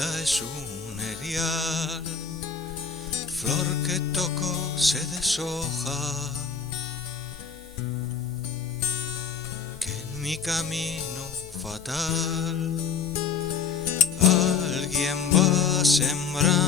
vida es un erial, flor que toco se deshoja, que en mi camino fatal alguien va a sembrar